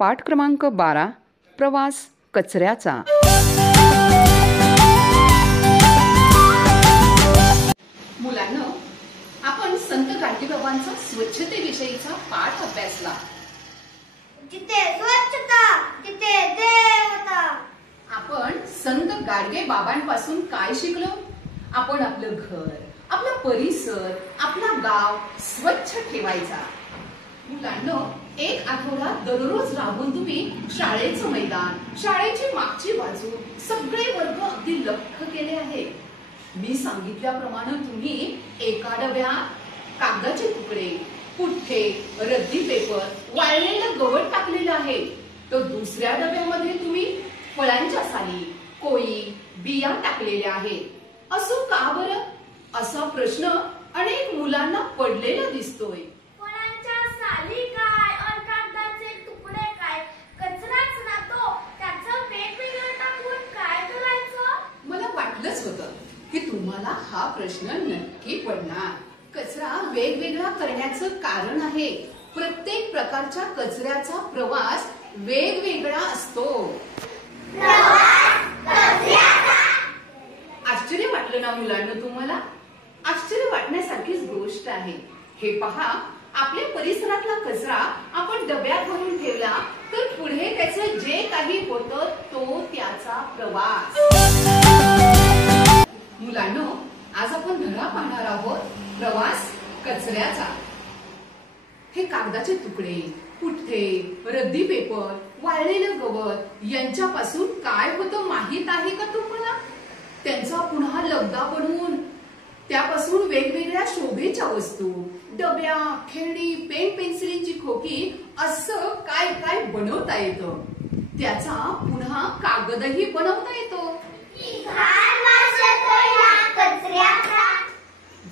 पाठ क्रमांक 12 प्रवास कचऱ्याचा। मुलांनो, आपण संत गाडगेबाबांचा स्वच्छतेविषयीचा पाठ अभ्यासला। जिथे स्वच्छता तिथे देवता। आपण संत गाडगेबाबांपासून काय शिकलो? आपण आपलं घर, आपला परिसर, आपला गाव स्वच्छ ठेवायचा। मुलांनो, एक आठवडा दररोज राबून तुम्ही शाळेचं मैदान, शाळेची मागची बाजू सगळे वर्ग अगदी लक्ष केले आहे। मी सांगितल्याप्रमाणे तुम्ही एका डब्यात कागदाचे तुकडे, पुठ्ठे, रद्दी पेपर, वाळलेलं गवत टाकलेलं आहे, तर दुसऱ्या डब्यामध्ये तुम्ही फळांच्या साली, कोळी, बिया टाकलेल्या आहेत। असं का बरं? असा प्रश्न अनेक मुलांना पडलेला दिसतोय। फळांच्या साली काय और कागदाचे तुकडे काय? कचराच ना तो, त्याचं वेगवेगळं टाकून काय करायचं? मला वाटलंच होतं की तुम्हाला हा प्रश्न नक्की पडणार। कचरा वेगवेगळा करण्याचं कारण आहे, प्रत्येक प्रकारच्या कचऱ्याचा प्रवास वेगवेगळा असतो। आश्चर्य वाटलं ना मुलांना तुम्हाला? आश्चर्य वाटण्यासारखीच गोष्ट आहे। हे पहा, आपल्या परिसरातला कचरा आपण डब्यात भरून ठेवला तर पुढे त्याचं जे काही होतं तो त्याचा प्रवास। मुलांनो, आज आपण धडा पाहणार आहोत प्रवास कचऱ्याचा। हे कागदाचे तुकडे, पुठ्ठे, रद्दी पेपर, वाळलेलं गवत यांच्यापासून काय होतं माहित आहे का तुम्हाला? त्यांचा पुन्हा लगदा बनवून त्यापासून वेगवेगळ्या शोभेच्या वस्तू, डब्या, खेळणी, पेन पेन्सिलींची खोकी असं काय काय बनवता येतं। त्याचा पुन्हा कागदही बनवता येतो।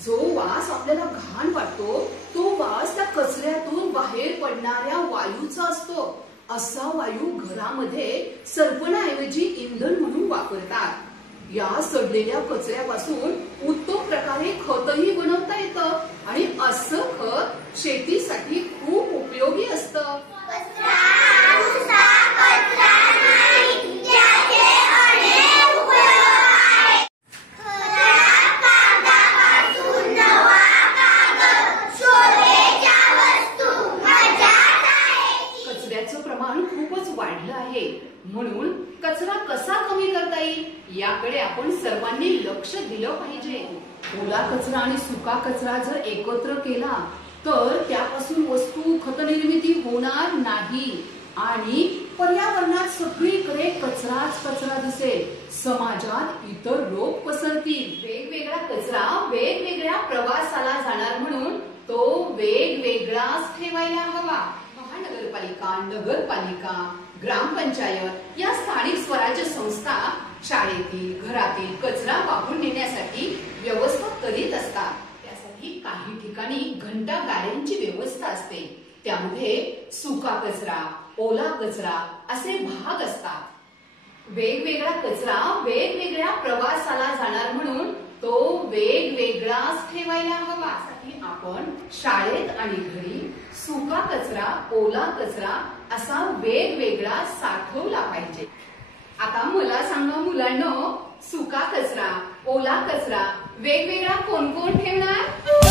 जो वास आपल्याला घाण वाटतो तो वास त्या कचऱ्यातून बाहेर पडणाऱ्या वायूचा असतो। असा वायू घरामध्ये सरपणाऐवजी इंधन म्हणून वापरतात। या सडलेल्या कचऱ्यापासून उत्तम प्रकारे खतही बनवता येतं आणि असं खत शेतीसाठी खूप उपयोगी असतं। कचऱ्याचं प्रमाण खूपच वाढलं आहे, म्हणून कचरा कसा कमी करता येईल याकडे आपण सर्वांनी लक्ष दिलं पाहिजे। ओला कचरा आणि सुका कचरा जर एकत्र केला तर त्यापासून वस्तू खत निर्मिती होणार नाही आणि पर्यावरणात सगळीकडे कचराच कचरा दिसेल। समाजात इतर रोग पसरतील। वेगवेगळा कचरा वेगवेगळ्या प्रवासाला जाणार म्हणून तो वेगवेगळाच ठेवायला हवा। महानगरपालिका, नगरपालिका, ग्रामपंचायत या स्थानिक स्वराज्य संस्था शाळेतील, घरातील कचरा वाहून नेण्यासाठी व्यवस्था करीत असतात। त्यासाठी काही ठिकाणी घंटा गाड्यांची व्यवस्था असते। त्यामध्ये सुका कचरा, ओला कचरा असे भाग असतात। वेगवेगळा कचरा वेगवेगळ्या प्रवासाला जाणार म्हणून तो वेगवेगळाच ठेवायला हवा। आपण शाळेत आणि घरी सुका कचरा, ओला कचरा असा वेगवेगळा साठवला पाहिजे। आता मला सांगा मुलांनो, सुका कचरा, ओला कचरा वेगवेगळा कोण कोण ठेवणार?